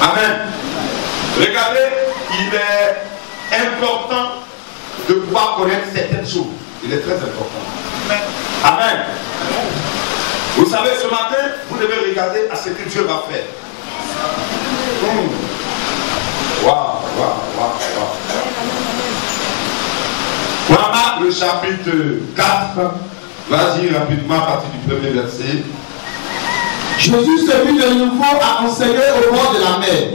Amen. Regardez, il est important de pouvoir connaître certaines choses. Il est très important. Amen. Vous savez, ce matin, vous devez regarder à ce que Dieu va faire. Voilà le chapitre 4. Vas-y rapidement à partir du premier verset. Jésus se mit de nouveau à enseigner au bord de la mer.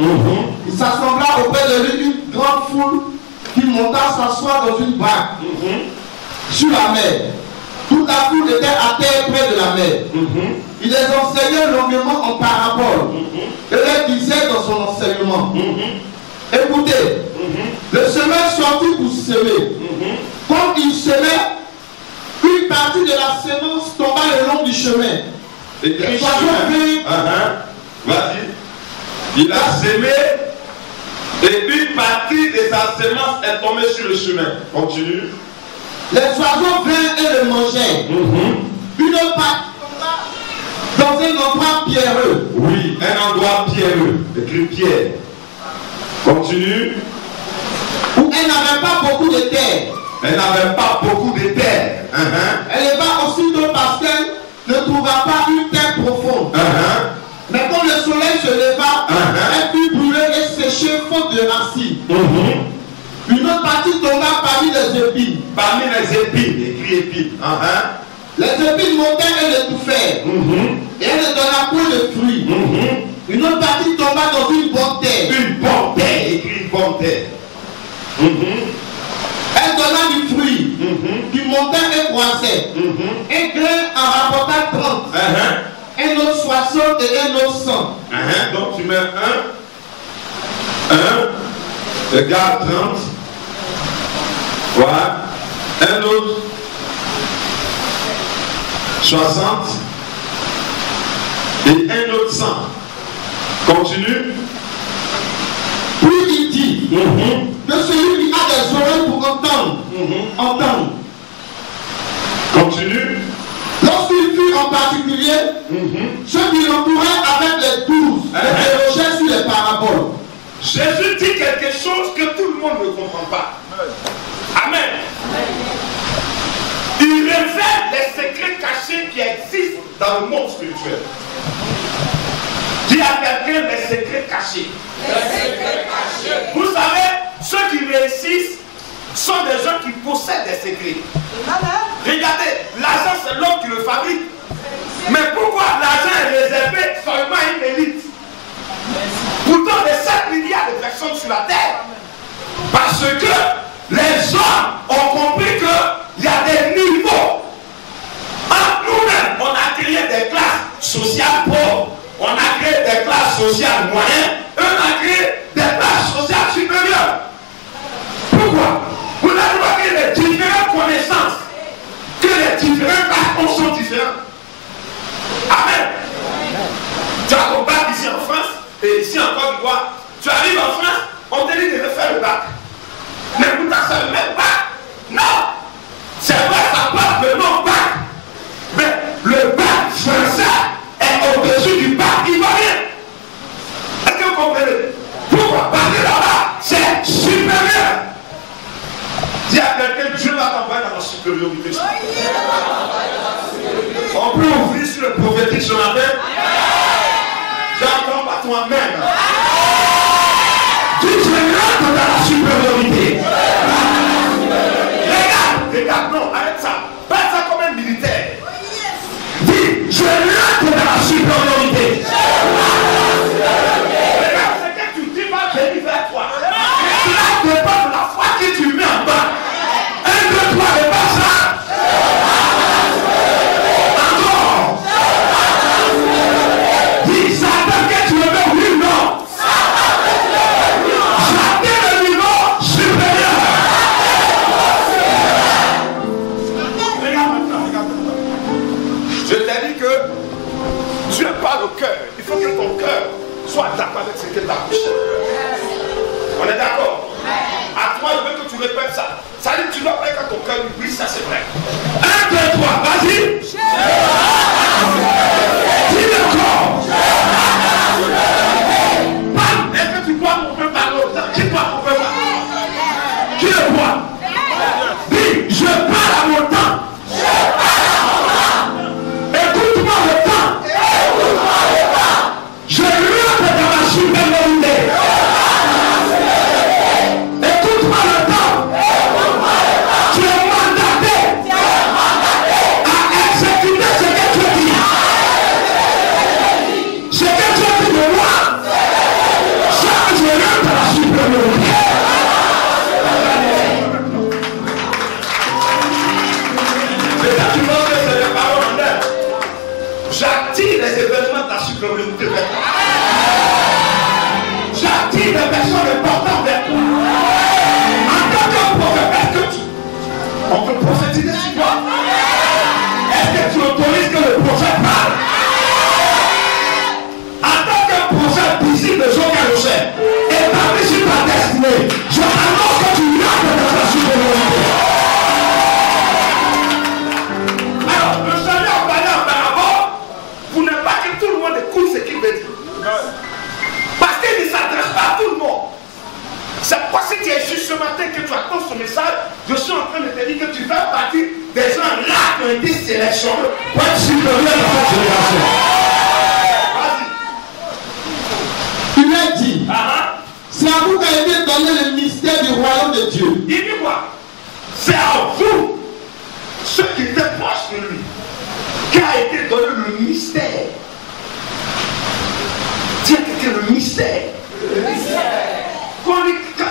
Il s'assembla auprès de lui une grande foule qui monta s'asseoir dans une barque sur la mer. Toute la foule était à terre près de la mer. Il les enseignait longuement en parabole et leur disait dans son enseignement: écoutez, le semeur sortit pour semer. Quand il semait, une partie de la semence tomba le long du chemin. Et vas-y. Il a semé et une partie de sa semence est tombée sur le chemin. Continue. Les oiseaux vinrent et le mangèrent. Une autre partie tomba dans un endroit pierreux. Oui, un endroit pierreux. Écrit pierre. Continue. Où elle n'avait pas beaucoup de terre. Elle n'avait pas beaucoup de terre. Elle est va aussitôt parce qu'elle ne trouva pas une terre profonde. Mais quand le soleil se leva, elle fut brûlée et séchée faute de racines. Une autre partie tomba parmi les épines. Parmi les épines, écrit épines. Les épines montèrent et l'étouffèrent. Et elle ne donna point de fruits. Une autre partie tomba dans une bonne terre. Une bonne terre, écrit bonne terre. Elle donna du fruit qui montait et croissait. Un grain en rapporta 30. Un autre 60 et un autre 100. Donc tu mets un égale 30. Voilà. Un autre 60 et un autre 100. Continue. Puis il dit que celui qui a des oreilles pour entendre, entendre. Continue. Lorsqu'il fut en particulier, ceux qui l'entouraient avec les 12 interrogeaient sur les paraboles. Jésus dit quelque chose que tout le monde ne comprend pas. Amen. Il révèle les secrets cachés qui existent dans le monde spirituel. Dis à quelqu'un les secrets cachés. Les secrets cachés. Vous savez, ceux qui réussissent sont des gens qui possèdent des secrets. Regardez, l'argent c'est l'homme qui le fabrique. Mais pourquoi l'argent est réservé seulement à une élite? Pourtant, les 7 milliards de personnes sur la terre. Parce que les hommes ont compris qu'il y a des niveaux. Entre nous-mêmes, on a créé des classes sociales pauvres. On a créé des classes sociales moyennes. On a créé des classes sociales supérieures. Pourquoi? Vous n'avez pas créé des différentes connaissances. Que les différents parcours sont différents. Amen. Tu as ton bac ici en France et ici en Côte d'Ivoire. Tu arrives en France, on te dit de faire le bac. Mais vous n'avez pas le même bac. Non. C'est vrai, ça parle de non bac. Mais le bac français est au-dessus du bac ivoirien. Est-ce que vous comprenez? Pourquoi? Parce que là-bas, c'est supérieur. Dis à quelqu'un, Dieu va t'envoyer dans la supériorité. On peut ouvrir sur le prophétique ce matin. J'entends pas toi-même. Dis, je rentre dans la supériorité. Regarde, non, arrête ça. Pas ça comme un militaire. Dis, je rentre dans la supériorité. Regarde, c'est que tu dis pas venir vers toi. Et cela dépend de la foi que tu mets en bas. 1, 2, 3, et pas ça. Encore. Dis, ça attend que tu le mets oui ou non. J'atteins le niveau supérieur. Regarde maintenant. Je t'ai dit que Dieu parle au cœur. Il faut que ton cœur soit d'accord avec ce que ta bouche. On est d'accord? À toi, je veux que tu répètes ça. Ça dit que tu dois faire quand ton cœur dit oui, ça c'est vrai. 1, 2, 3, vas-y. Dis le corps. des personnes importantes vers toi. En tant que prophète, est-ce que on peut prophétiser sur toi? Est-ce que tu autorises que le prophète parle? En tant que prophète, disciple de Jean Carochet, établi sur ta destinée, je t'annonce que tu iras de ta supériorité. Alors, le Seigneur parlait en parabole pour ne pas que tout le monde écoute ce qu'il veut dire. Parce qu'il ne s'adresse pas à tout le monde. C'est pourquoi si tu es juste ce matin que tu attends ce message, je suis en train de te dire que tu fais partie des gens là qui ont été sélectionnés pour être supérieurs dans cette génération. Vas-y. Il a dit, c'est à vous qu'a été donné le mystère du royaume de Dieu. Il dit quoi? C'est à vous, ceux qui étaient proches de lui, qu'a été donné le mystère. Dis à quelqu'un le mystère. Le mystère. Quand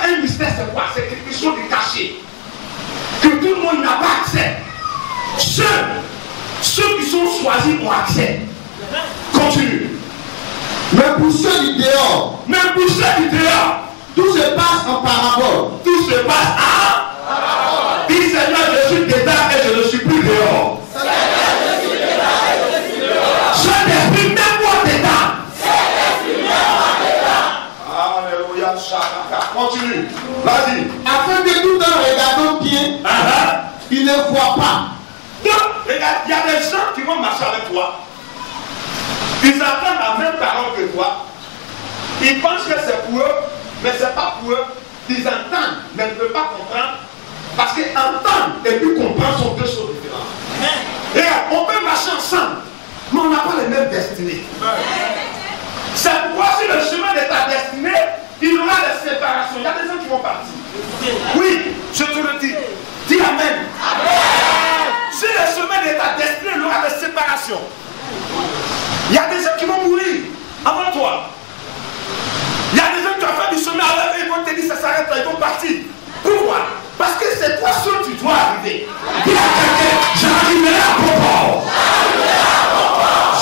un mystère, c'est quoi? C'est quelque chose de caché. Que tout le monde n'a pas accès. Ceux qui sont choisis ont accès. Continue. Mais pour ceux du dehors, tout se passe en parabole. Tout se passe en parabole. Dis Seigneur, je suis dedans et je ne suis plus dehors. Cet esprit, mets-moi dedans. Alléluia. Continue. Vas-y. afin que tout en regardant bien, il ne voit pas. Donc, regarde, il y a des gens qui vont marcher avec toi. Ils entendent la même parole que toi. Ils pensent que c'est pour eux, mais ce n'est pas pour eux. Ils entendent, mais ne peuvent pas comprendre. Parce qu'entendre et puis comprendre sont deux choses différentes. Regarde, on peut marcher ensemble, mais on n'a pas les mêmes destinées. C'est pourquoi si le chemin de ta destinée, il y aura des séparations. Il y a des gens qui vont partir. Oui, je te le dis. Dis Amen. Si le chemin de ta destinée, il y aura des séparations. Il y a des gens qui vont mourir avant toi. Il y a des gens qui vont faire du chemin avec eux, ils vont te dire ça s'arrête là, ils vont partir. Pourquoi? Parce que c'est toi seul tu dois arriver. Dis à quelqu'un, j'arriverai à bon port.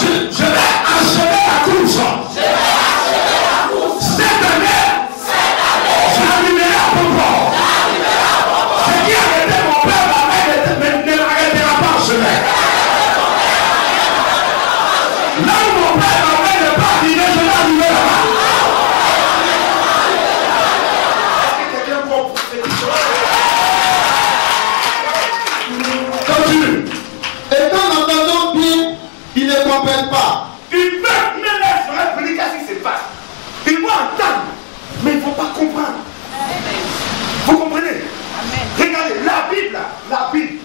Je vais achever la course. Cette année, j'arriverai à bon port. Ce qui a été mon père, ma mère ne m'arrêtera pas en chemin. Là où mon père, ma mère n'est pas arrivé, je vais arriver là-bas. Est-ce que quelqu'un peut prophétiser? Continue. Et quand entendant bien, ils ne comprennent pas. Ils peuvent même être vrais prédications qui se passent. Ils vont entendre, mais ils ne vont pas comprendre. Vous comprenez? Regardez, la Bible, là, la Bible.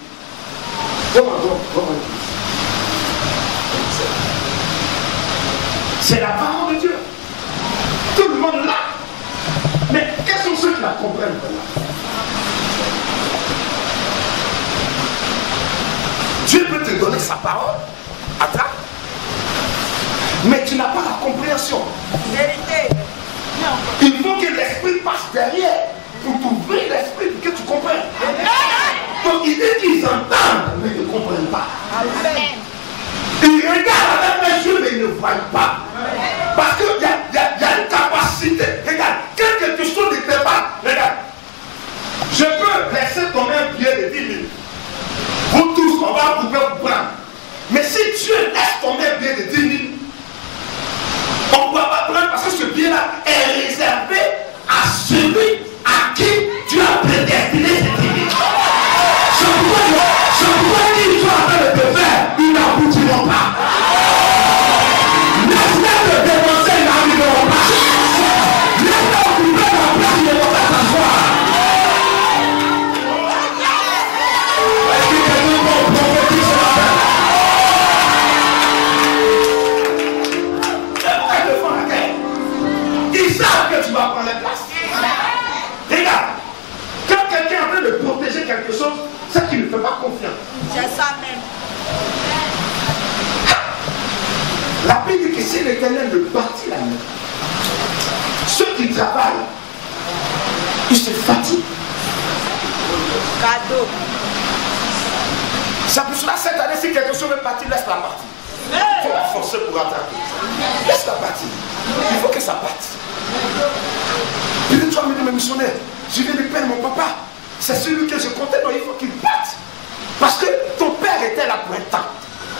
C'est la parole de Dieu. Tout le monde l'a. Mais quels sont ceux qui la comprennent là? Dieu peut te donner sa parole. Attends. Mais tu n'as pas la compréhension. Vérité. Il faut que l'esprit passe derrière pour t'ouvrir l'esprit pour que tu comprennes. Donc il dit qu'ils entendent mais ils ne comprennent pas. Amen. Ils regardent avec les yeux mais ils ne voient pas. Parce qu'il y a une capacité. Regarde, quelque chose ne fait pas. Regarde, je peux laisser tomber un billet de 10 000. Vous tous, on va pouvoir vous prendre. Mais si Dieu laisse tomber un billet de 10 000, on ne pourra pas prendre parce que ce billet-là est réservé à celui à qui Dieu a prédestiné cette idée. Je pourrais dire qu'ils sont en train de te faire, ils n'aboutiront pas. Laisse-les te dénoncer, ils n'arriveront pas. Laisse-les occuper la place, ils ne vont pas s'asseoir. Est-ce que quelqu'un peut prophétiser ce matin? C'est pourquoi ils te font la guerre. Ils savent que tu vas prendre la place. Regarde, quand quelqu'un est en train de protéger quelque chose, c'est qu'il ne fait pas confiance. C'est ça même. La Bible dit que si l'Éternel ne bâtit la maison, ceux qui travaillent, ils se fatiguent. Cadeau. C'est pour cela cette année, si quelque chose veut partir, laisse la partie. Il faut la forcer pour attraper. Laisse la partie. Il faut que ça parte. Peut-être tu vas me dire, mais missionnaire, je viens de perdre mon papa. C'est celui que je comptais, donc il faut qu'il parte. Parce que ton père était là pour un temps.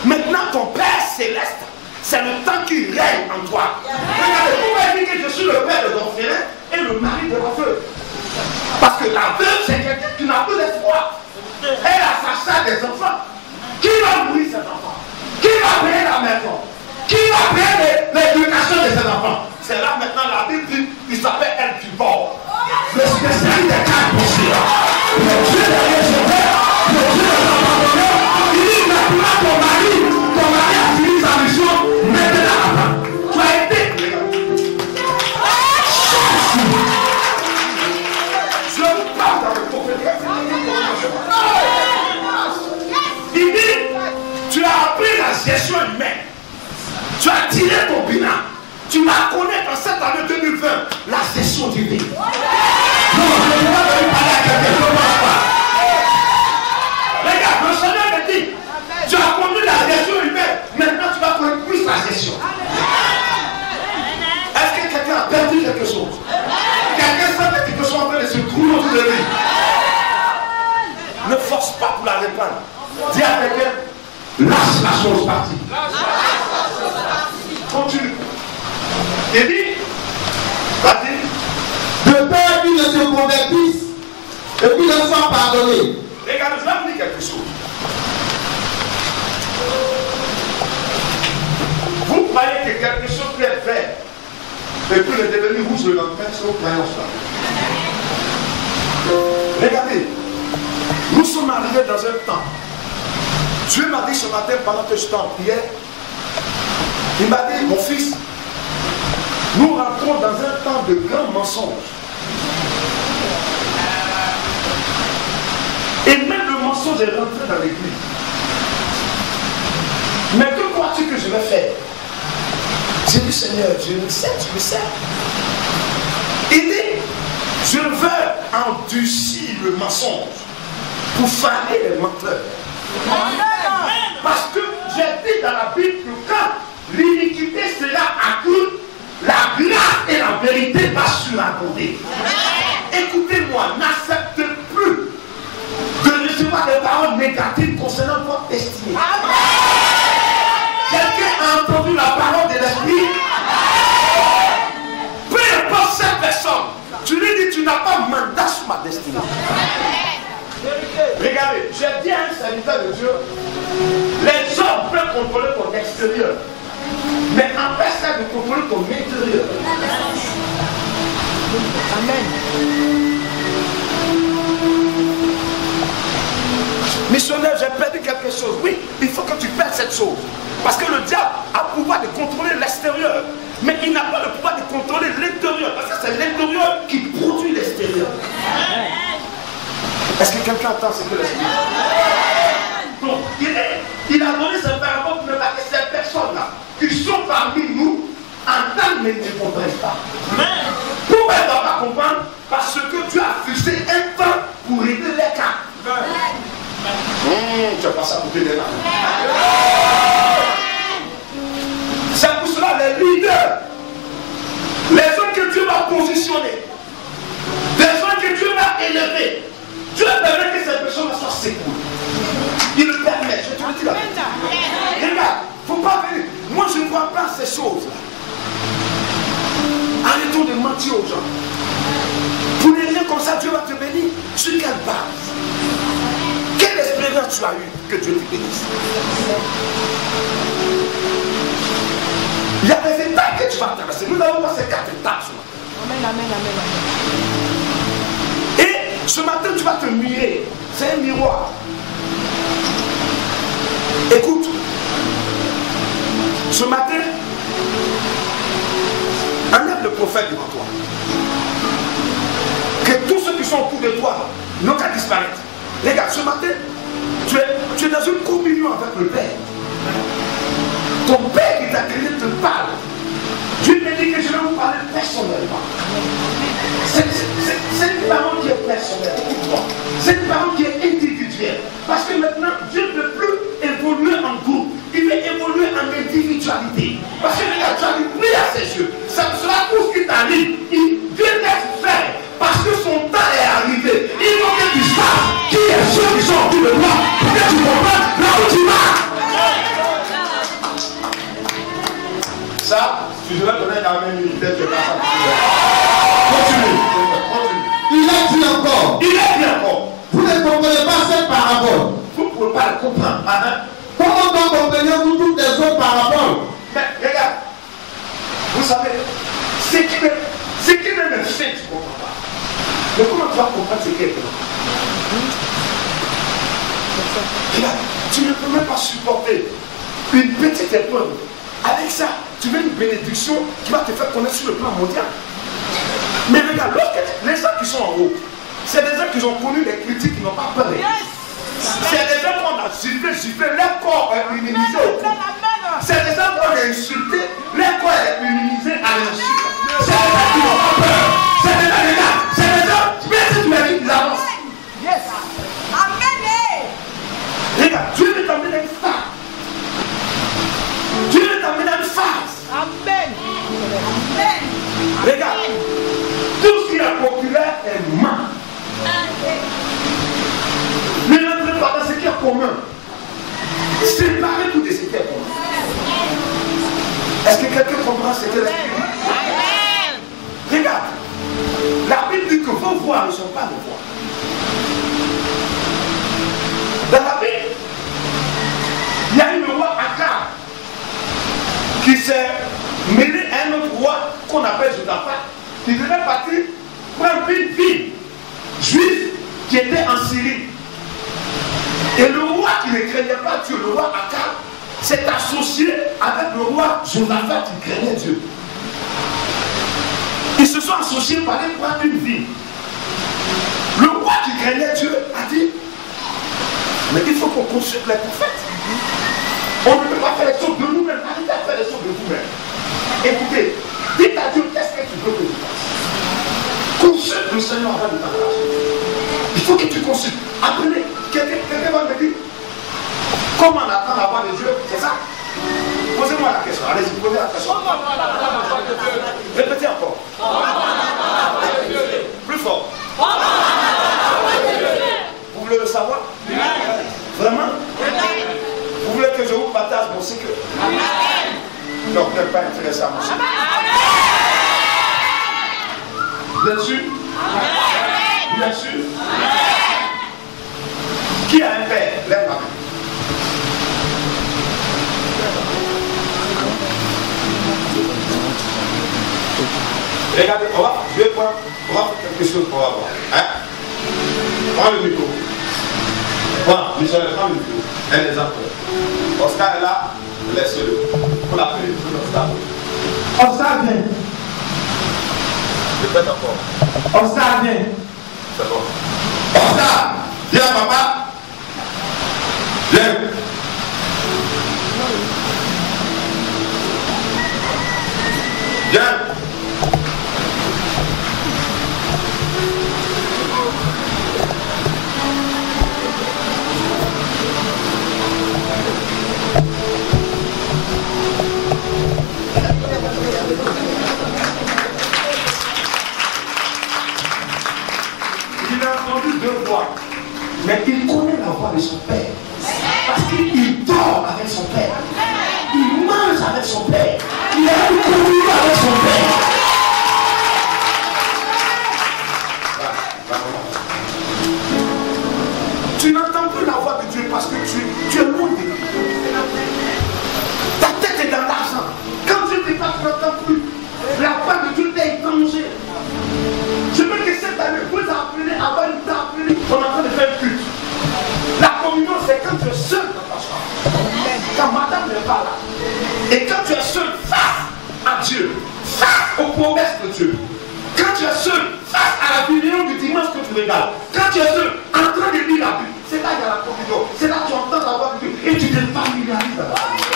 Maintenant, ton Père céleste, c'est le temps qui règne en toi. Regardez, pourquoi il dit que je suis le père de l'orphelin et le mari de la veuve? Parce que la veuve, c'est quelqu'un qui n'a plus d'espoir. Elle a sa charge des enfants. Qui va nourrir ses enfants? Qui va payer la maison? Qui va payer l'éducation de ses enfants? C'est là maintenant la Bible dit, il s'appelle El Gibor. Le spécialiste des cas possibles. Le Dieu des réserves, le Dieu des abandonnés. Il dit maintenant ton mari a fini sa mission, maintenant tu as été. Je parle dans le prophète. Il dit, tu as appris la gestion humaine. Tu as tiré ton bilan. Tu vas connaître en cette année 2020 la gestion divine. Non, je ne vais pas parler à quelqu'un, je ne pense pas. Regarde, le Seigneur me dit, tu as connu la gestion humaine, maintenant tu vas connaître plus la gestion. Est-ce que quelqu'un a perdu quelque chose? Quelqu'un sait que quelque chose en train de se couler autour de lui? Ne force pas pour la répandre. Dis à quelqu'un, lâche la chose partie. Continue. Il dit, de peur qu'ils ne se convertissent et qu'ils ne soient pardonnés. Regarde, je vais vous dire quelque chose. Vous croyez que quelque chose peut être fait et puis le devenir rouge le lendemain, c'est vos croyances là. Regardez, nous sommes arrivés dans un temps. Dieu m'a dit ce matin pendant que j'étais en prière, il m'a dit, mon fils, nous rentrons dans un temps de grands mensonges. Et même le mensonge est rentré dans l'église. Mais que crois-tu que je vais faire? J'ai dit, Seigneur, je le sais, tu le sais. Il dit, je veux endurcir le mensonge pour faner les menteurs. Parce que j'ai dit dans la Bible que quand l'iniquité sera accrue, la grâce et la vérité va surabonder. Écoutez-moi, n'acceptez plus de recevoir des paroles négatives concernant votre destinée. Quelqu'un a entendu la parole de l'esprit? Peu importe cette personne, tu lui dis tu n'as pas mandat sur ma destinée. Regardez, j'ai dit à un serviteur de Dieu, les hommes peuvent contrôler ton extérieur, mais empêche ça de contrôler ton intérieur. Amen. Missionnaire, j'ai perdu quelque chose. Oui, il faut que tu perdes cette chose. Parce que le diable a le pouvoir de contrôler l'extérieur. Mais il n'a pas le pouvoir de contrôler l'intérieur. Parce que c'est l'intérieur qui produit l'extérieur. Est-ce que quelqu'un entend ce que l'esprit dit? Donc, il a donné ce parabole pour ne pas que ces personnes-là qui sont parmi nous entendent mais ne comprennent pas. Pourquoi ils ne doivent pas comprendre? Parce que Dieu a fixé un temps pour aider les cas. Tu n'as pas ça pour t'aider là. C'est pour cela les leaders, les gens que Dieu va positionner, les gens que Dieu va élever, Dieu permet que ces personnes soient secouées. Il le permet, je te le dis là. Regarde, il ne faut pas venir. Moi je ne crois pas à ces choses-là. Arrêtons de mentir aux gens. Pour les rien comme ça, Dieu va te bénir. Sur quelle base? Quelle expérience tu as eue que Dieu te bénisse? Il y a des étapes que tu vas traverser. Nous avons passé 4 étapes. Amen, amen, amen. Et ce matin, tu vas te mirer. C'est un miroir. Écoute. Ce matin, enlève le prophète devant toi. Que tous ceux qui sont autour de toi n'ont qu'à disparaître. Regarde, ce matin, tu es dans une communion avec le Père. Ton Père qui t'a créé te parle. Dieu me dit que je vais vous parler personnellement. C'est une parole qui est personnelle. C'est une parole qui est individuelle. Parce que maintenant, Dieu ne peut plus évoluer en groupe. Il veut évoluer en individualité. Parce que regarde, tu as pris à ses yeux. Ça sera tout ce qui t'arrive. Dieu laisse faire. donnez-vous toutes les autres paraboles. Mais regarde, vous savez, ce qui même est fait, tu ne comprends pas. Mais comment tu vas comprendre ce qui est fait? Regarde, tu ne peux même pas supporter une petite épreuve. Avec ça, tu veux une bénédiction qui va te faire connaître sur le plan mondial. Mais regarde, les gens qui sont en haut, c'est des gens qui ont connu les critiques qui n'ont pas peur. C'est des gens qu'on a giflé, leur corps est minimisé au cou. C'est des gens qu'on a insulté, leur corps est minimisé à l'insulte. C'est des gens qui n'ont pas peur. C'est des gens, regarde, c'est des gens, même si tu m'as dit qu'ils avancent. Yes. Amen. Regarde, Dieu veut t'emmener une phase. Dieu veut t'emmener une phase. Amen. Amen. Regarde, tout ce qui est populaire est mal. Mais n'entrez pas dans ce qui est commun. Séparez tout de ce qui est commun. Est-ce que quelqu'un comprend ce que l'Esprit dit? Regarde, la Bible dit que vos voix ne sont pas vos voix. Dans la Bible, il y a eu le roi Akab qui s'est mêlé à un autre roi qu'on appelle Josaphat, qui devait partir prendre une ville juive qui était en Syrie. Et le roi qui ne craignait pas Dieu, le roi Akab, s'est associé avec le roi Josaphat qui craignait Dieu. Ils se sont associés pour aller prendre une ville. Le roi qui craignait Dieu a dit, mais il faut qu'on consulte les prophètes. On ne peut pas faire les choses de nous-mêmes. Arrêtez à faire les choses de vous-mêmes. Écoutez, dites à Dieu, qu'est-ce que tu veux que je fasse? Consulte le Seigneur avant de t'engager. Il faut que tu consultes. Apprenez. Quelqu'un va me dire, comment on attend la voix de Dieu? C'est ça? Posez-moi la question. Allez-y, posez la question. Répétez encore. Plus fort. Vous voulez le savoir? Vraiment? Vous voulez que je vous partage mon secret? Non, vous n'êtes pas intéressé à mon secret. Bien sûr? Bien sûr? Qui a un père? Lève la main. Regardez, je vais voir quelque chose pour avoir. Hein? Prends le micro. Voilà, Michel, prends le micro. Un exemple. Oscar est là, laissez-le. Pour l'appeler, Oscar. Oscar vient. Répète encore. Oscar vient. C'est bon. Oscar, viens papa. Viens. Viens. Il a entendu deux voix, mais il connaît la voix de son père. Parce qu'il dort avec son père. Il mange avec son père. Il a une communion avec son père. Tu n'entends plus la voix de Dieu parce que tu es loin de lui. Ta tête est dans l'argent. Quand Dieu te parle, tu n'entends plus. La voix de Dieu t'est étrangère. Je veux que cette année, vous apprenez avant de t'appeler. On est en train de faire un culte. La communion, c'est quand tu es seul dans ta chambre. Quand madame n'est pas là. Et quand tu es seul face à Dieu, face aux promesses de Dieu. Quand tu es seul face à la vidéo du dimanche que tu regardes. Quand tu es seul en train de lire la Bible. C'est là qu'il y a la communion. C'est là que tu entends la voix de Dieu. Et tu te familiarises avec la Bible.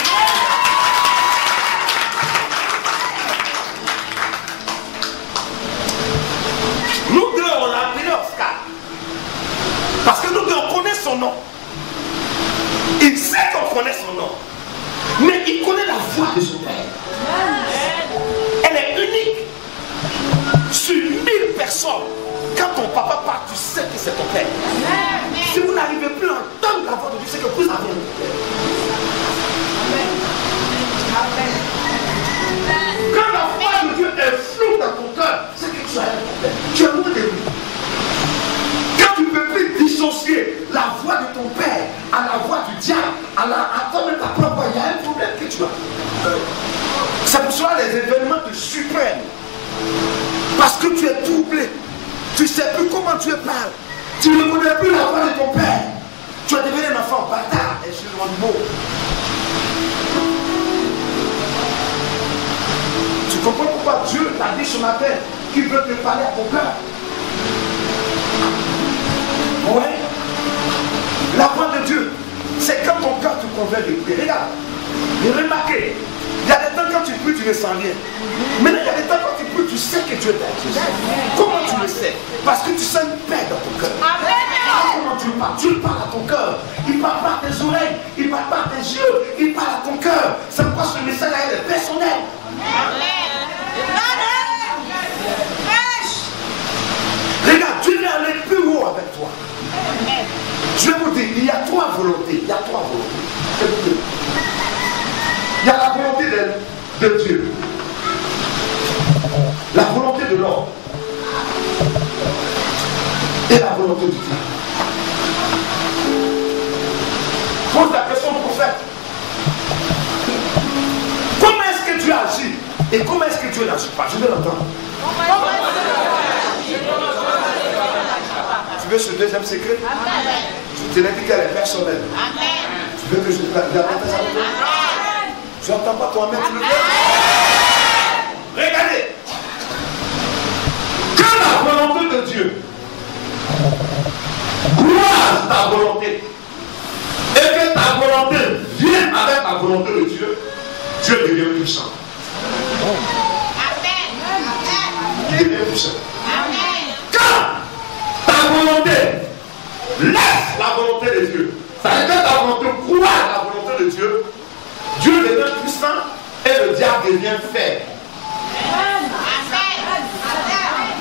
Nous deux, on l'a appelé Oscar. Parce que nous deux, on connaît son nom. Il sait qu'on connaît son nom. Mais il connaît la voix de son père. Elle est unique. Sur 1000 personnes, quand ton papa part, tu sais que c'est ton père. Si vous n'arrivez plus à entendre la voix de Dieu, c'est que vous avez un père. Quand la voix de Dieu est floue dans ton cœur, c'est que tu as un père. Tu es loin de lui. Quand tu ne peux plus dissocier la voix de ton père à la voix du diable, à toi-même ta propre voix, il y a un des événements de suprême. Parce que tu es troublé. Tu ne sais plus comment tu parles. Tu ne connais plus la voix de ton père. Tu es devenu un enfant bâtard. Excuse-moi du mot. Tu comprends pourquoi Dieu t'a dit ce matin qu'il veut te parler à ton cœur? Ouais. La voix de Dieu, c'est quand ton cœur te convainc d'écouter. Regarde, remarquez, il y a des temps quand tu pries, tu ne sens rien. Maintenant, il y a des temps quand tu pries, tu sais que Dieu t'aide. Comment tu le sais? Parce que tu sens une paix dans ton cœur. Comment tu le parles? Tu le parles à ton cœur. Il parle pas à tes oreilles, il parle pas à tes yeux, il parle à ton cœur. C'est pourquoi ce message est personnel. Regarde, Dieu est allé plus haut avec toi. Je vais vous dire, il y a trois volontés. Il y a trois volontés. Il y a la volonté de Dieu. La volonté de l'homme. Et la volonté du diable. Pose la question au prophète. Comment est-ce que Dieu agit? Et comment est-ce que Dieu n'agit pas? Je vais l'entendre. Tu veux ce deuxième secret? Je te l'ai dit qu'elle est personnelle. Tu veux que je te la dise? Je n'entends pas toi-même, tu le veux? Regardez. Quand la volonté de Dieu croise ta volonté et que ta volonté vient avec la volonté de Dieu, Dieu devient puissant. Il devient puissant. Quand ta volonté laisse la volonté de Dieu, c'est-à-dire que ta volonté croise la volonté de Dieu, Dieu devient puissant et le diable devient faible.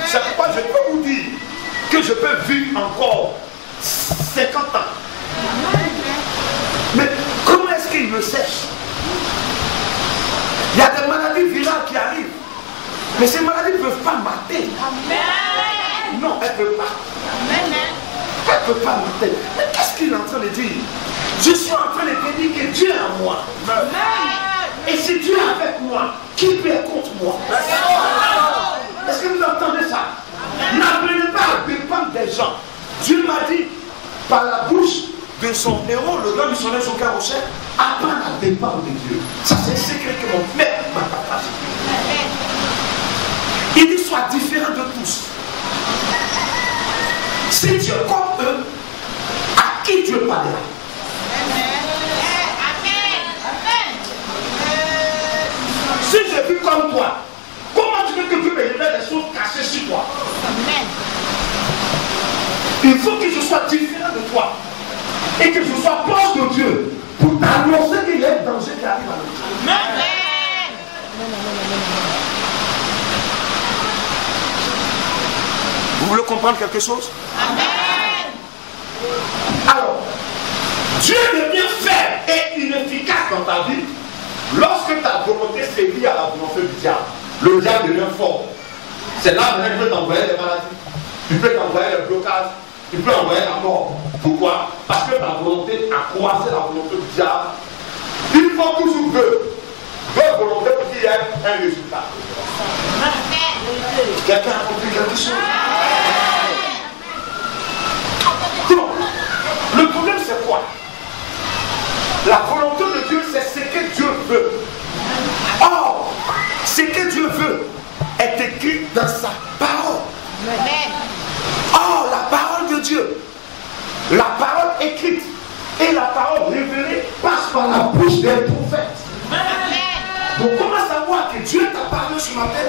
C'est pourquoi je peux vous dire que je peux vivre encore 50 ans. Mais comment est-ce qu'il me sèche? Il y a des maladies virales qui arrivent. Mais ces maladies ne peuvent pas mater. Non, elles ne peuvent pas. Elle ne peut pas mater. Mais qu'est-ce qu'il est en train de dire? Je suis en train de te dire que Dieu est en moi. Et si Dieu est avec moi, qui peut être contre moi? Est-ce que vous entendez ça? N'apprenez pas à dépendre des gens. Dieu m'a dit, par la bouche de son héros, le grand missionnaire son carrossel, apprendre à dépendre de Dieu. Ça, c'est un secret que mon père m'a partagé. Il dit, sois différent de tous. C'est Dieu comme eux, à qui Dieu parlera. Si je vis comme toi, comment tu veux que Dieu me révèle des choses cachées sur toi? Il faut que je sois différent de toi et que je sois proche de Dieu pour t'annoncer qu'il y a un danger qui arrive à nous. Vous voulez comprendre quelque chose? Amen. Alors, Dieu devient faible et inefficace dans ta vie lorsque ta volonté sévit à la volonté du diable. Le diable devient fort. C'est là où il peut t'envoyer des maladies, il peut t'envoyer des blocages, il peut envoyer la mort. Pourquoi? Parce que ta volonté a croisé la volonté du diable. Il faut toujours deux volontés pour qu'il y ait un résultat. Quelqu'un a compris quelque chose? Donc, le problème c'est quoi? La volonté de Dieu, c'est ce que Dieu veut. Or, ce que Dieu veut est écrit dans sa parole. Or, la parole de Dieu, la parole écrite et la parole révélée passe par la bouche des prophètes. Donc, comment savoir que Dieu t'a parlé ce matin?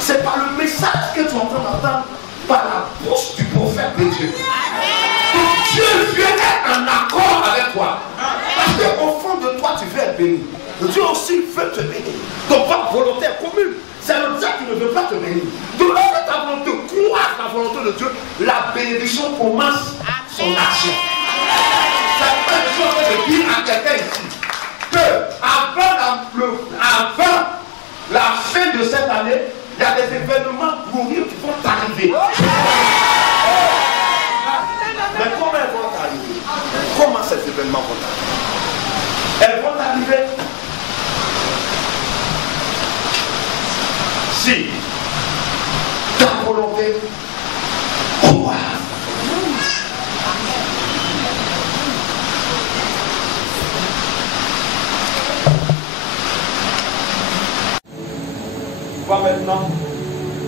C'est par le message que tu es en train d'entendre par la bouche du prophète de Dieu. Donc, Dieu veut être en accord avec toi. Parce qu'au fond de toi, tu veux être béni. Dieu aussi veut te bénir. Donc, votre volonté est commune. C'est le diable qui ne veut pas te bénir. Donc, lorsque ta volonté croise la volonté de Dieu, la bénédiction commence son action. C'est pas une chose de dire à quelqu'un ici que avant la fin de cette année, il y a des événements glorieux qui vont t'arriver. Mais comment elles vont t'arriver? Comment ces événements vont t'arriver? Elles vont t'arriver maintenant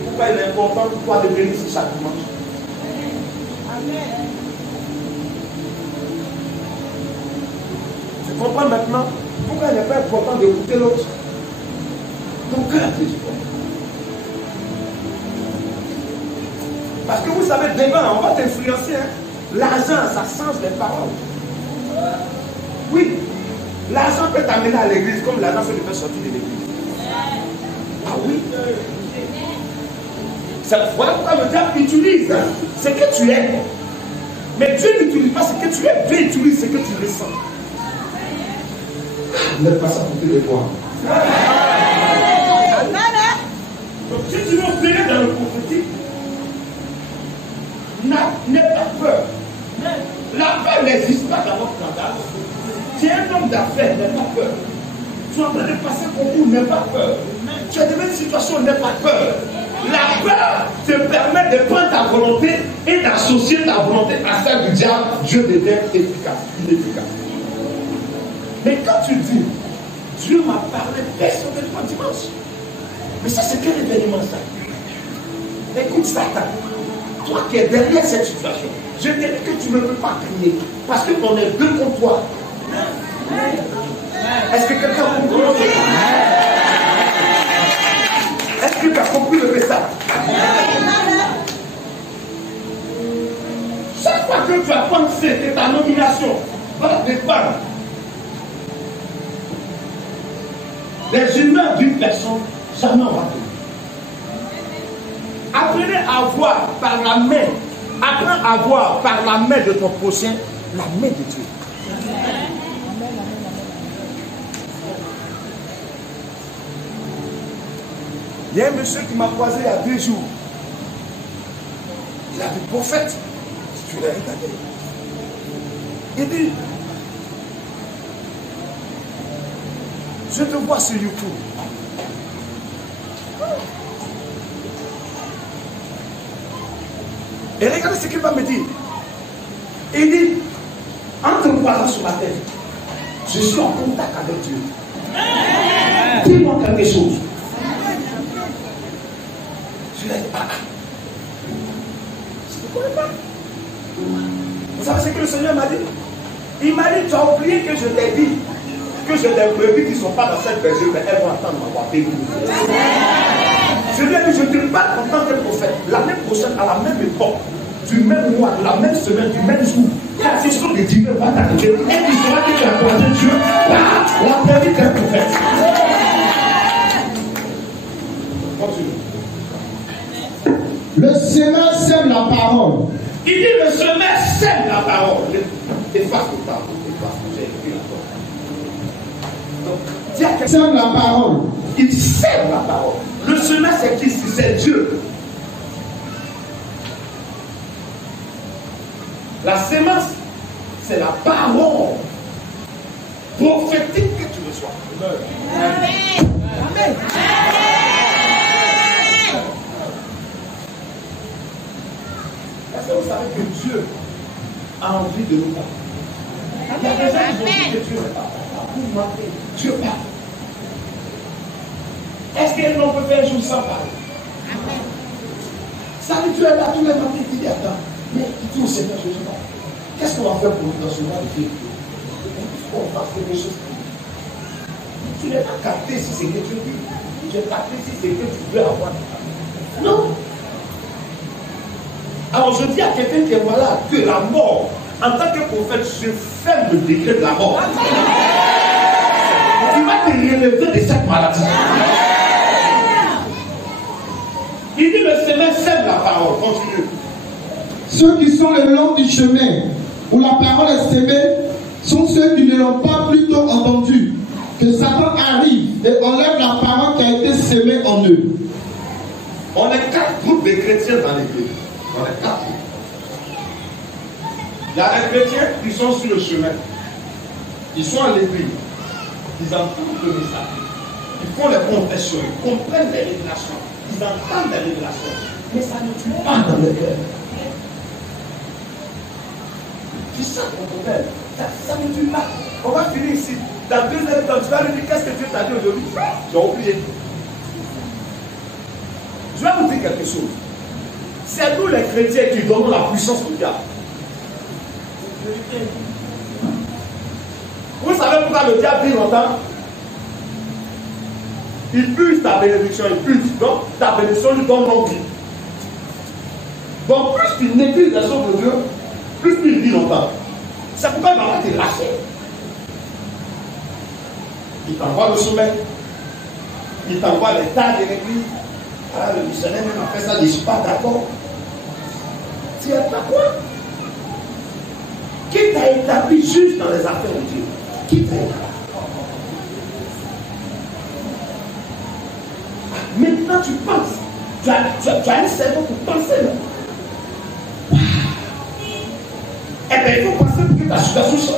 pourquoi il est important pour toi de venir ici chaque dimanche. Tu comprends maintenant pourquoi il n'est pas important d'écouter l'autre. Ton cœur est fort. Parce que vous savez, demain, on va t'influencer. Hein? L'argent, ça change les paroles. Oui, l'argent peut t'amener à l'église comme l'argent peut te faire sortir de l'église. Ah oui. Voilà pourquoi le diable utilise ce que tu es. Mais Dieu n'utilise pas ce que tu es, Dieu utilise ce que tu ressens. Ne pas ça pour te le voir. Donc si tu veux opérer dans le prophétique, n'aie pas peur. La peur n'existe pas dans votre scandale. Tu es un homme d'affaires, n'aie pas peur. Tu es en train de passer un concours, n'aie pas peur. Tu es dans une situation, n'aie pas peur. La peur te permet de prendre ta volonté et d'associer ta volonté à celle du diable. Dieu devient efficace, inefficace. Mais quand tu dis, Dieu m'a parlé personnellement dimanche. Mais ça, c'est quel événement ça? Écoute, Satan, toi qui es derrière cette situation, je te dis que tu ne peux pas crier. Parce qu'on est deux contre toi. Est-ce que quelqu'un a compris le message? Est-ce que tu as compris le message? Chaque fois que tu as pensé que ta nomination va dépendre des humains d'une personne, jamais on va tenir. Apprenez à voir par la main, apprends à voir par la main de ton prochain la main de Dieu. Il y a un monsieur qui m'a croisé il y a 2 jours. Il a dit prophète. Je l'ai regardé. Il dit, je te vois sur YouTube. Et regardez ce qu'il va me dire. Il dit, en te voyant sur la tête, je suis en contact avec Dieu. Dis-moi quelque chose. Je lui ai dit, je ne connais pas. Vous savez ce que le Seigneur m'a dit? Il m'a dit, tu as oublié que je t'ai dit que j'ai des brebis qui ne sont pas dans cette bergerie, mais elles vont attendre ma voix. Je lui ai dit, je te parle en tant que prophète. L'année prochaine, à la même époque, du même mois, de la même semaine, du même jour, la question de Dieu va t'arriver. Et tu sauras que tu as croisé Dieu par la permis d'un prophète. Continue. Le semeur sème la parole. Il dit le semeur sème la parole. Efface le parole. J'ai écrit la parole. Donc, Dieu Sème la parole. Il sème la parole. Le semeur c'est qui? C'est Dieu. La sémence, c'est la parole prophétique que tu reçois. Amen. Amen. Est-ce que vous savez que Dieu a envie de nous parler? Il y a des gens qui ont dit que Dieu ne parle pas. Pour moi, Dieu parle. Est-ce qu'un homme peut faire un jour sans parler? Amen. Ça veut dire Dieu est là tous les matins, il dit attends. Mais il dit au Seigneur, je ne sais pas. Qu'est-ce qu'on va faire pour nous dans ce mois de vie? Il faut qu'on fasse quelque chose. Tu n'es pas capté si c'est que Dieu dit. Tu n'es pas capté si c'est que tu veux avoir. Non. Alors je dis à quelqu'un qui est malade que la mort, en tant que prophète, je ferme le décret de la mort. Tu vas te relever de cette maladie. Il dit le semeur sème la parole. Continue. Ceux qui sont le long du chemin où la parole est sémée sont ceux qui ne l'ont pas plutôt entendue. Que Satan arrive et enlève la parole qui a été sémée en eux. On est 4 groupes de chrétiens dans l'église. On est 4. Il y a des chrétiens qui sont sur le chemin. Ils sont à l'église. Ils entendent le message. Ils font les confessions. Ils comprennent les révélations. Ils entendent les révélations. Mais ça ne tue pas dans le cœur. C'est ça ton problème. Ça ne tue pas. On va finir ici. Dans 2 heures, tu vas lui dire qu'est-ce que Dieu t'a dit aujourd'hui. J'ai oublié. dire quelque chose. C'est nous les chrétiens qui donnons la puissance au diable. Vous savez pourquoi le diable vit longtemps? Il puise ta bénédiction, il puise. Donc ta bénédiction lui donne longue vie. Donc plus tu négliges les choses de Dieu, plus tu vis longtemps. C'est pourquoi il va pas te lâcher. Il t'envoie le sommet. Il t'envoie les tas de l'église. Ah, le missionnaire même a fait ça, je ne suis pas d'accord. Tu es pas quoi? Qui t'a établi juste dans les affaires de Dieu? Qui t'a établi? Maintenant tu penses. Tu as un cerveau pour penser. Wow. Eh bien, il faut penser pour que ta situation change.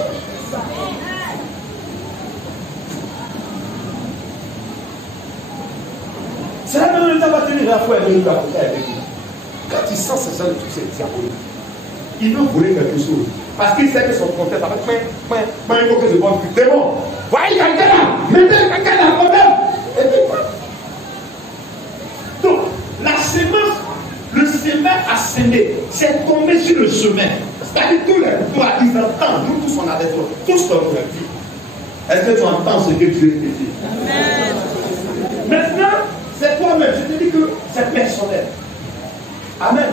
C'est là que le temps va tenir la foi et le temps avec lui. Quand il sent ces gens de tous ces diaboliques, il veut voler quelque chose. Parce qu'il sait que son compteur va faire il faut que je vois plus. C'est bon. Voyez quelqu'un là. Mettez quelqu'un dans le problème. Et puis quoi? Donc, la semence, le semer à semer, c'est tombé sur le chemin. C'est-à-dire tous les doigts, ils entendent. Nous tous, on a des doigts. Tous dans notre vie. Est-ce que tu entends ce que Dieu te dit? Amen. Maintenant, c'est toi-même. Je te dis que c'est personnel. Amen.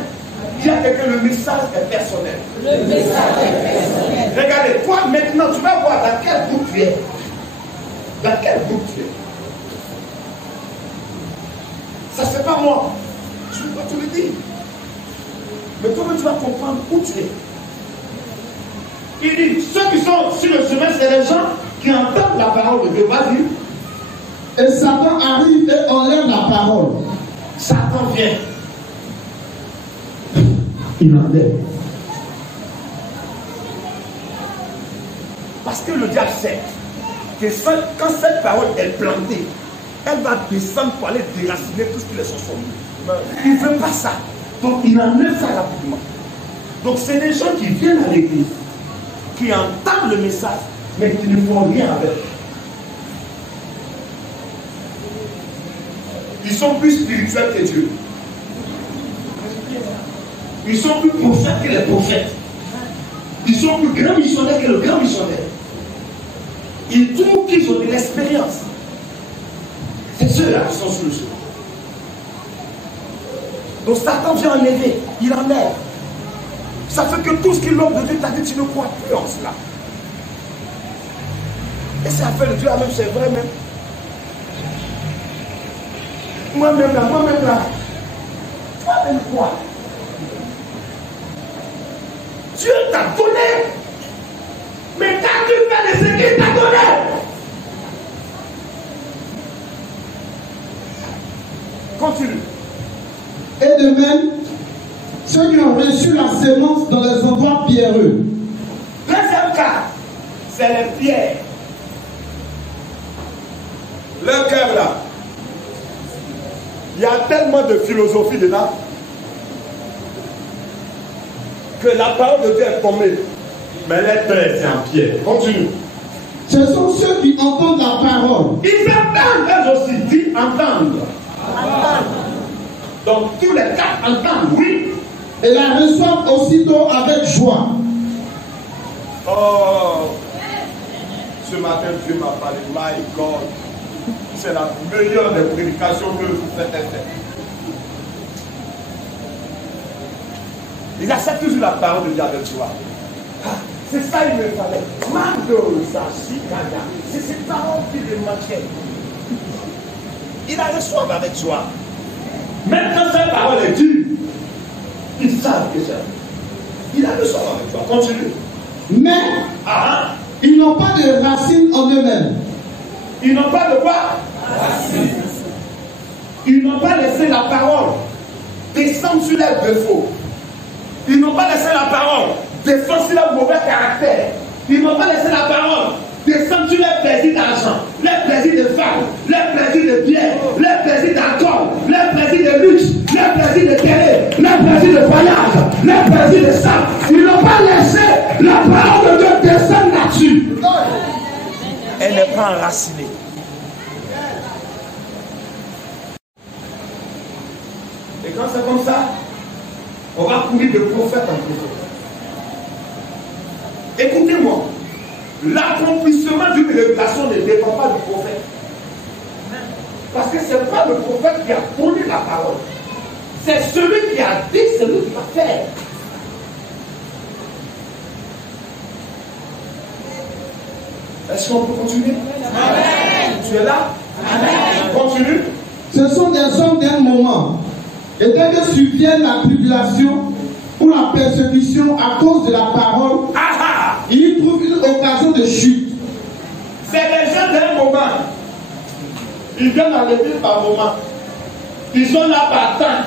Il y a quelqu'un, le message est personnel. Le message est personnel. Regardez, toi maintenant, tu vas voir dans quel groupe tu es. Dans quel groupe tu es. Ça, c'est pas moi. Je ne peux pas te le dire. Mais toi-même, tu vas comprendre où tu es. Il dit, ceux qui sont sur le chemin, c'est les gens qui entendent la parole de Dieu. Vas-y. Et Satan arrive et enlève la parole. Satan vient. Il enlève. Parce que le diable sait que quand cette parole est plantée, elle va descendre pour aller déraciner tout ce qui les sont formés. Il ne veut pas ça. Donc il enlève ça rapidement. Donc c'est des gens qui viennent à l'église, qui entendent le message, mais qui ne font rien avec. Ils sont plus spirituels que Dieu. Ils sont plus prophètes que les prophètes. Ils sont plus grands missionnaires que le grand missionnaire. Ils trouvent qu'ils ont de l'expérience. C'est ceux-là qui sont sur le chemin. Donc Satan vient enlever. Il enlève. Ça fait que tout ce qu'il l'homme de Dieu t'a dit, tu ne crois plus en cela. Et c'est affaire de Dieu là même, c'est vrai même. Moi-même là. Toi-même quoi? Dieu t'a donné. Mais quand tu fais de ce qu'il t'a donné. Continue. Et de même, ceux qui ont reçu la sémence dans les endroits pierreux. Deuxième cas, c'est les pierres. Le cœur là. Il y a tellement de philosophie dedans que la parole de Dieu est tombée. Mais les terres, c'est en pierre. Continue. Ce sont ceux qui entendent la parole. Ils entendent, elles aussi, dit entendre. Donc tous les quatre entendent, oui. Et la reçoivent aussitôt avec joie. Oh, ce matin, Dieu m'a parlé. My God. C'est la meilleure des prédications que vous faites. Ils acceptent toujours la parole de Dieu avec toi. Ah, c'est ça il me fallait. C'est cette parole qui me manquait. Ils la reçoivent avec joie. Même quand cette parole est dure, ils savent que ça. Ils la reçoivent avec joie. Continue. Mais ils n'ont pas de racines en eux-mêmes. Ils n'ont pas de quoi? Racines. Ils n'ont pas laissé la parole descendre sur leurs défauts. Ils n'ont pas laissé la parole descendre sur leur mauvais caractère. Ils n'ont pas laissé la parole descendre sur leurs plaisirs d'argent, leurs plaisirs de femmes, leurs plaisirs de bière, leurs plaisirs d'alcool, leurs plaisirs de luxe, leurs plaisirs de télé, leurs plaisirs de voyage, leurs plaisirs de sang. Ils n'ont pas laissé la parole de Dieu descendre là-dessus. Elle n'est pas enracinée. Et quand On va courir de prophète en prophète. Écoutez-moi. L'accomplissement d'une révélation ne dépend pas du prophète. Parce que ce n'est pas le prophète qui a donné la parole. C'est celui qui a dit, celui qui va faire. Est-ce qu'on peut continuer? Amen. Tu es là? Amen. Continue. Ce sont des hommes d'un moment. Et dès que survient la tribulation ou la persécution à cause de la parole, ils trouvent une occasion de chute. C'est les gens d'un moment. Ils viennent à l'église par moment. Ils sont là par temps.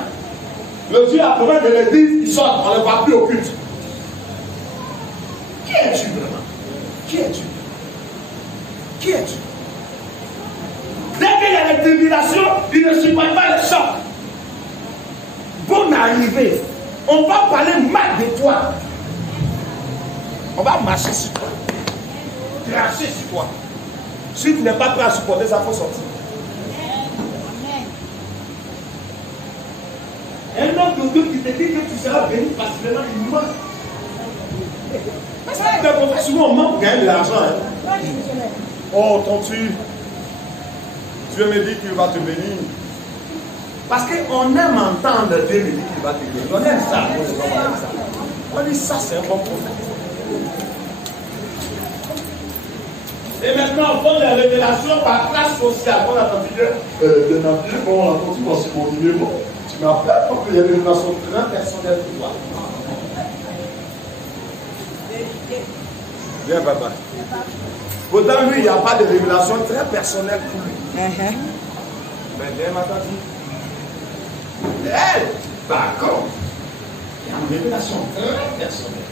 Le Dieu après de l'église, ils sortent, on ne les voit plus au culte. Qui es-tu vraiment? Qui es-tu? Qui es-tu? Dès qu'il y a des tribulations, ils ne supportent pas le choc. Bonne arrivée. On va parler mal de toi. On va marcher sur toi. Cracher sur toi. Si tu n'es pas prêt à supporter ça, il faut sortir. Un homme de Dieu qui te dit que tu seras béni facilement, il ment. Parce que souvent on ment pour gagner de l'argent. Hein. Oh, tontu, Dieu me dit qu'il va te bénir. Parce qu'on aime entendre Dieu me dit qu'il va te bénir. On aime ça. On dit ça, c'est un bon prophète. Et maintenant, on prend les révélations par classe sociale. On a entendu de Nabil, on a entendu dans mon numéro. Tu m'appelles pour qu'il y ait des révélations très personnelles pour toi. Viens, papa. Pourtant, lui, il n'y a pas de révélation très personnelle pour lui. Mais viens, ma tante. Elle, par contre, il y a une révélation très personnelle.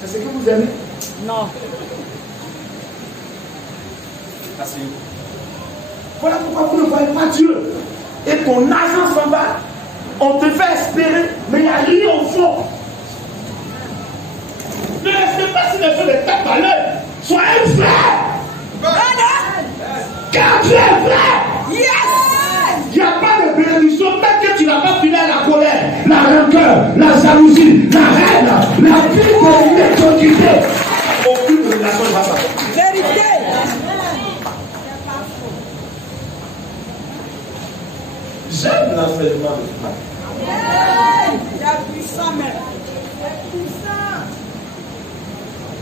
C'est ce que vous aimez? Non. Asseyez-vous. Voilà pourquoi vous ne voyez pas Dieu. Et ton argent s'en va. On te fait espérer, mais il n'y a rien au fond. Ne restez pas sur les feux de tête à l'œil. Soyez frères. Car tu es vrai. Yes. Il n'y a pas de bénédiction tant que tu n'as pas fini à la colère, la rancœur, la jalousie, la haine, la vie de médiocrité. Aucune révélation ne va s'apporter. Vérité. J'aime l'enseignement de Dieu. Il est puissant, mais.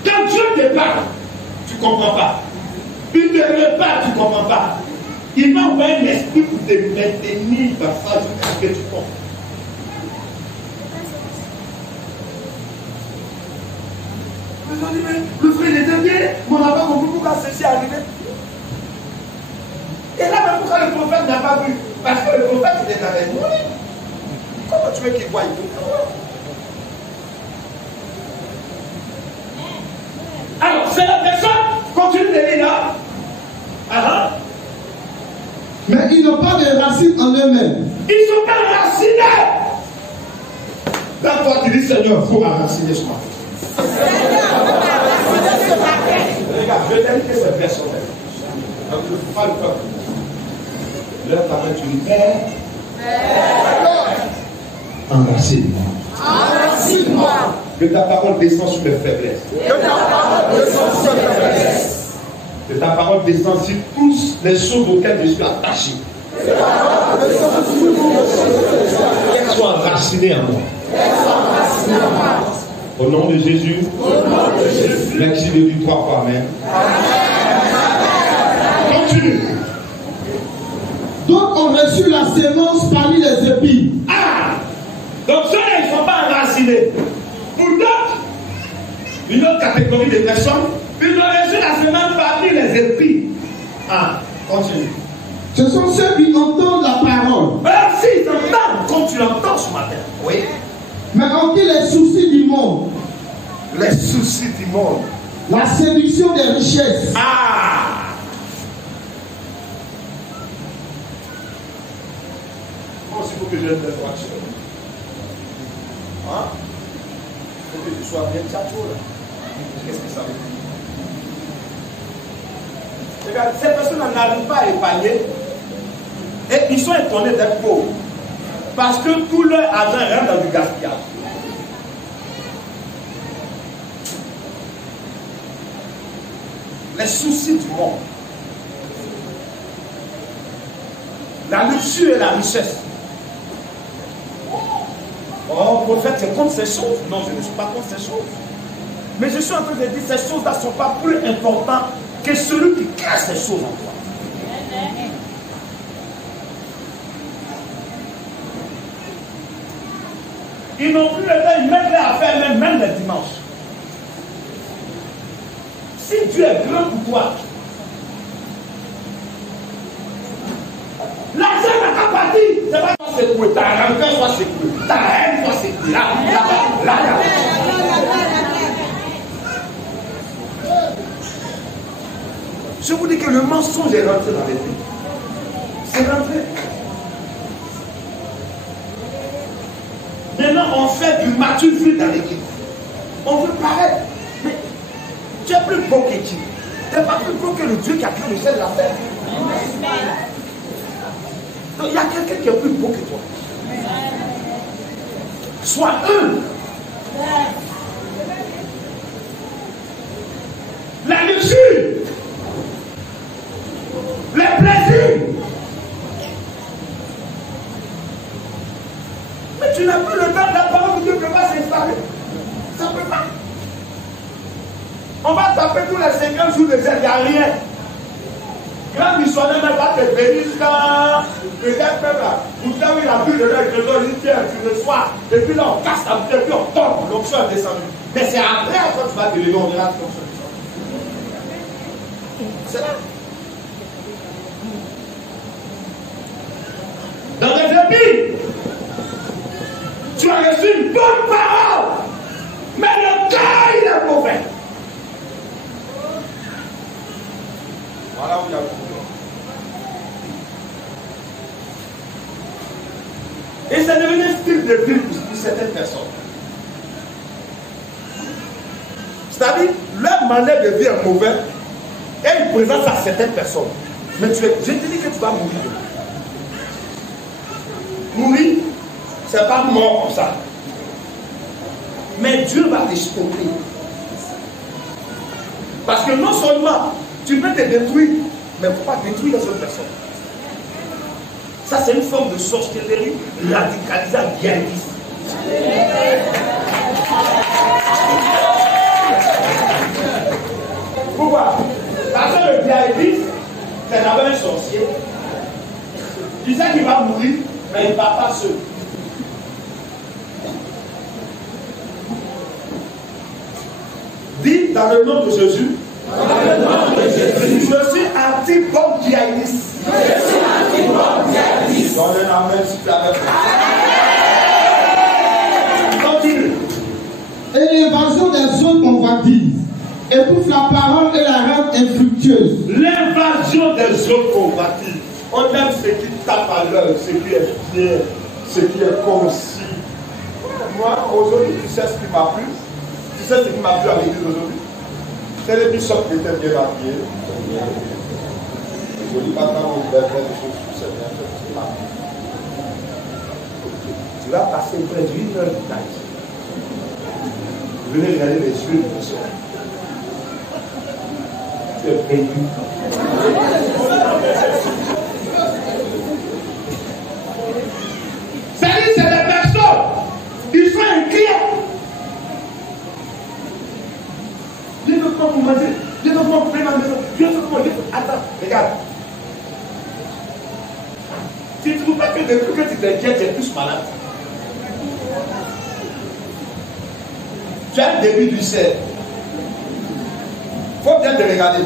Quand Dieu te parle, tu ne comprends pas. Il te répare, tu ne comprends pas. Il m'a envoyé un esprit pour te maintenir dans ça jusqu'à ce que tu comptes. Le frère était bien, mais on n'a pas compris pourquoi ceci est arrivé. Et là, même pourquoi le prophète n'a pas vu? Parce que le prophète il est avec nous. Comment tu veux qu'il voie tout? Alors, c'est la personne, continue de lire là. Mais ils n'ont pas de racines en eux-mêmes. Ils ne sont pas racinés. Dans toi, tu dis Seigneur, il faut m'enraciner ce matin. Regarde, je vais dire que c'est personnel. Donc, je ne peux pas le faire. Leur parole, tu dis Père, enracine-moi. Enracine-moi. Que ta parole descende sur mes faiblesses. Que ta parole descende sur mes faiblesses. Que ta parole descende sur toutes les choses auxquelles je suis attaché. Qu'elles soient enracinées en moi. Au nom de Jésus. Merci de dire 3 fois Amen. Continue. D'autres ont reçu la sémence parmi les épis. Ah! Donc ceux-là, ils ne sont pas enracinés. Pour d'autres, une autre catégorie de personnes, ils ont reçu la semence parmi les épis. Ah, continue. Ce sont ceux qui entendent la parole. Alors si ils entendent, comme tu l'entends ce matin, oui. Mais en qui les soucis du monde, Les soucis du monde. la séduction des richesses, Ah! Moi aussi, il faut que j'aime les voitures. Hein? Il faut que tu sois bien tchatcho là. Qu'est-ce que ça veut dire? Regarde, ces personnes n'arrivent pas à épargner et ils sont étonnés d'être pauvres. Parce que tout leur argent rentre dans du gaspillage. Les soucis du monde. La luxure et la richesse. Oh, prophète, c'est contre ces choses. Non, je ne suis pas contre ces choses. Mais je suis en train de dire que ces choses-là ne sont pas plus importantes que celui qui crée ces choses en toi. Ils n'ont plus le temps, ils mettent les affaires même les dimanches. Si Dieu est grand pour toi, l'argent n'a pas parti. C'est pas toi secouer, ta rancœur soit secouée, ta haine soit secouée. Là. Je vous dis que le mensonge est rentré dans les vies. C'est rentré. Maintenant, on fait du maturité dans l'église. On veut paraître. Mais tu es plus beau que qui? Tu n'es pas plus beau que le Dieu qui a créé le ciel et la terre. Donc, il y a quelqu'un qui est plus beau que toi. Sois humble. La luxure. Les plaisirs. Mais tu n'as plus le temps, la parole de Dieu ne peut pas s'installer. Ça ne peut pas. On va taper tous les 50 jours de zèle, il n'y a rien. Grand missionnaire va te bénir quand peut-être même là, pourtant il a plus de l'air, il dit tiens, tu reçois, et puis là on casse la bouteille, puis on tombe, l'onction est descendue. Mais c'est après, quand tu vas te lever, on verra l'onction. C'est là. Dans les épis, tu as reçu une bonne parole, mais le cœur il est mauvais. Voilà où il y a le problème. Et c'est devenu un style de vie pour certaines personnes. C'est-à-dire, leur manière de vie est mauvaise et ils présentent à certaines personnes. Mais je te dis que tu vas mourir. Mourir, ce n'est pas mort comme ça. Mais Dieu va te stopper. Parce que non seulement tu peux te détruire, mais il ne faut pas détruire les autres personnes. Ça, c'est une forme de sorcellerie radicalisée djihadiste. Pourquoi? Parce que le djihadiste, c'est d'abord un sorcier. Il sait qu'il va mourir, mais il ne va pas seul. Dis dans le nom de Jésus. Je suis anti-bombe djihadiste. Donne un amen si tu avais fait. Continue. Et l'invasion des autres convoitises étouffe la parole et la rend infructueuse. L'invasion des autres convoitises. On aime ce qui tape à l'œil, ce qui est fier, ce qui est concis. Moi, aujourd'hui, tu sais ce qui m'a plu. Tu sais ce qui m'a plu à l'église aujourd'hui. C'est les bishops qui étaient bien habillés. Je ne dis pas tant aux belles choses, c'est bien ce qui m'a plu. Tu vas passer près d'une heure de taille. Venez regarder les yeux de bishop. Tu es béni. C'est-à-dire, c'est des personnes qui sont inquiets. Lève-toi pour manger. Lève-toi pour faire ma maison. Attends, regarde. Si tu ne trouves pas que depuis que tu t'inquiètes, tu es plus malade. Tu as le début du cerf. Il faut bien te regarder.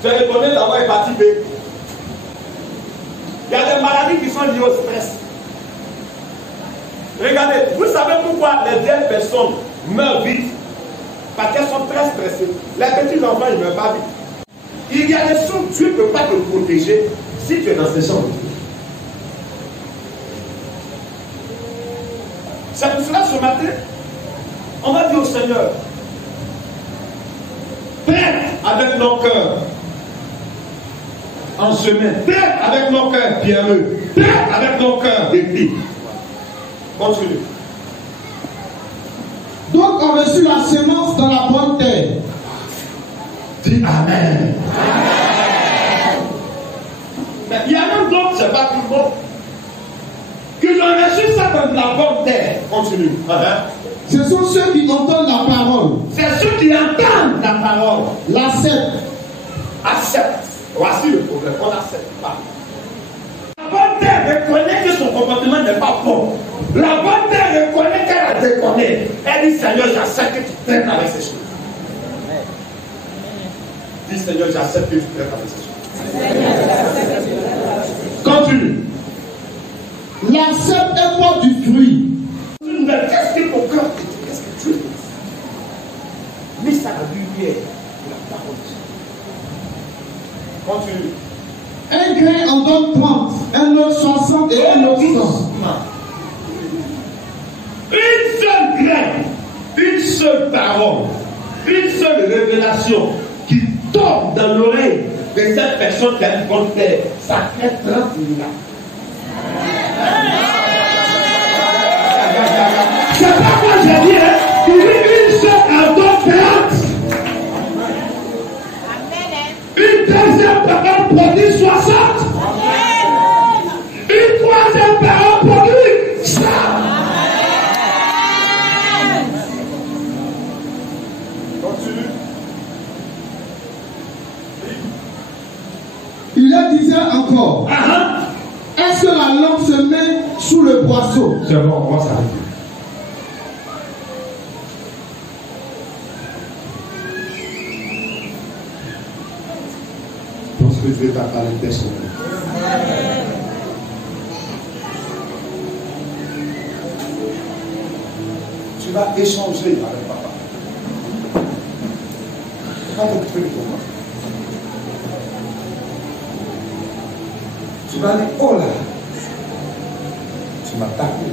Tu es étonné d'avoir hépatite B. Il y a des maladies qui sont liées au stress. Regardez, vous savez pourquoi les vieilles personnes meurent vite? Parce qu'elles sont très stressées. Les petits enfants, ils ne meurent pas vite. Il y a des choses, Dieu ne peut pas te protéger si tu es dans ces gens. C'est pour cela ce matin, on va dire au Seigneur, prête avec nos cœurs, ensemer. Peut-être avec nos cœurs pierreux. Peut-être avec nos cœurs épris. Continue. D'autres ont reçu la semence dans la bonne terre. Dis Amen. Mais il y a même d'autres, c'est pas tout le monde, qui ont reçu ça dans la bonne terre. Continue. Ce sont ceux qui entendent la parole. C'est ceux qui entendent la parole. L'acceptent. Acceptent. Voici le problème. On n'accepte pas. La bonne terre reconnaît que son comportement n'est pas bon. La bonne terre reconnaît qu'elle a déconné. Elle dit Seigneur, j'accepte que tu traînes avec ces choses. Dis Seigneur, j'accepte que tu traînes avec ces choses. Continue. L'accepte et porte du fruit. Mais qu'est-ce que ton cœur te dit? Qu'est-ce que tu veux? Mets ça à la lumière de la parole de Dieu. Continue. Un grain en donne 30, un autre 60 et un autre 100. Une seule graine, une seule parole, une seule révélation qui tombe dans l'oreille de cette personne qui a une bonne terre, ça fait 30 milliards. C'est pas quoi j'ai dit, hein? Il dit une seule en donne 30. Une deuxième parole produit 60. Une troisième parole produit 100. Continue. Il leur disait encore, est-ce que la lampe se met sous le boisseau? C'est bon, on va s'arrêter. Parce que Dieu t'a parlé personnellement. Tu vas échanger avec papa. Quand tu fais le tournoi, tu vas dire, oh là, tu m'as tapé.